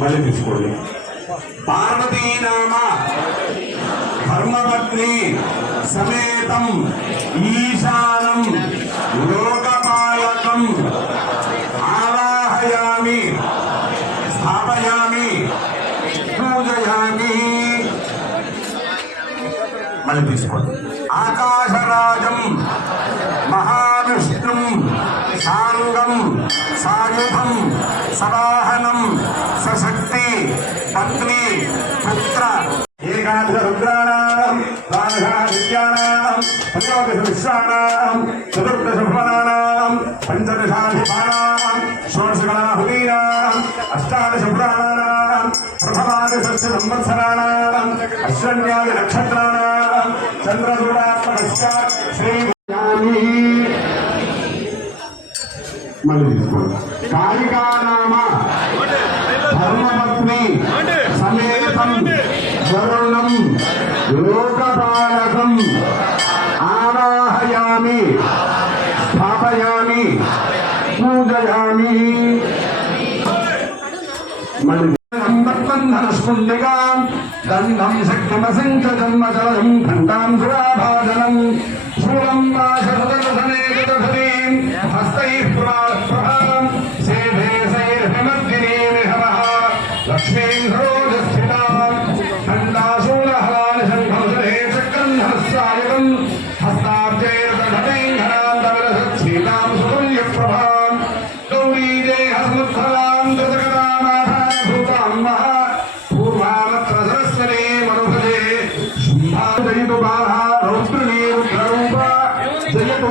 మళ్ళీ తీసుకోండి. పార్వతీనామ ధర్మపత్ని సమేతం ఈశానం లోకపాలకం ఆవాహయామి స్థాపయామి పూజయామి. మళ్ళీ తీసుకోండి. ఆకాశరాజం మహావిష్ణుం సాంగం సాయుధం సవాహనం సశక్తి పత్ని పుత్ర. ఏకాదశ రుద్రాణం ద్వాదశ విద్యానాం విశ్వానాం చతుర్దశ భువనానాం పంచదశాధిపానాం షోడశకళాహుదీనాం అష్టాదశ పురాణానాం ప్రథమాదశ సంవత్సరాణాం అశ్వన్యాది నక్షత్రాణాం శ్రీ మళ్ళీ తీసుకోండి. కాళికానామ ధర్మపత్ని. సమేతం. వరుణం లోకపాలకం. ఆవాహయామి. స్థాపయామి. పూజయామి. మళ్ళీ ధనస్పుండికాం దండం శక్తిమసంఖ్యజన్మజలం ఖండాం సురాభాజనం. జయతు జయతు బాలా రౌద్రుణీ రుద్రరూప జయతు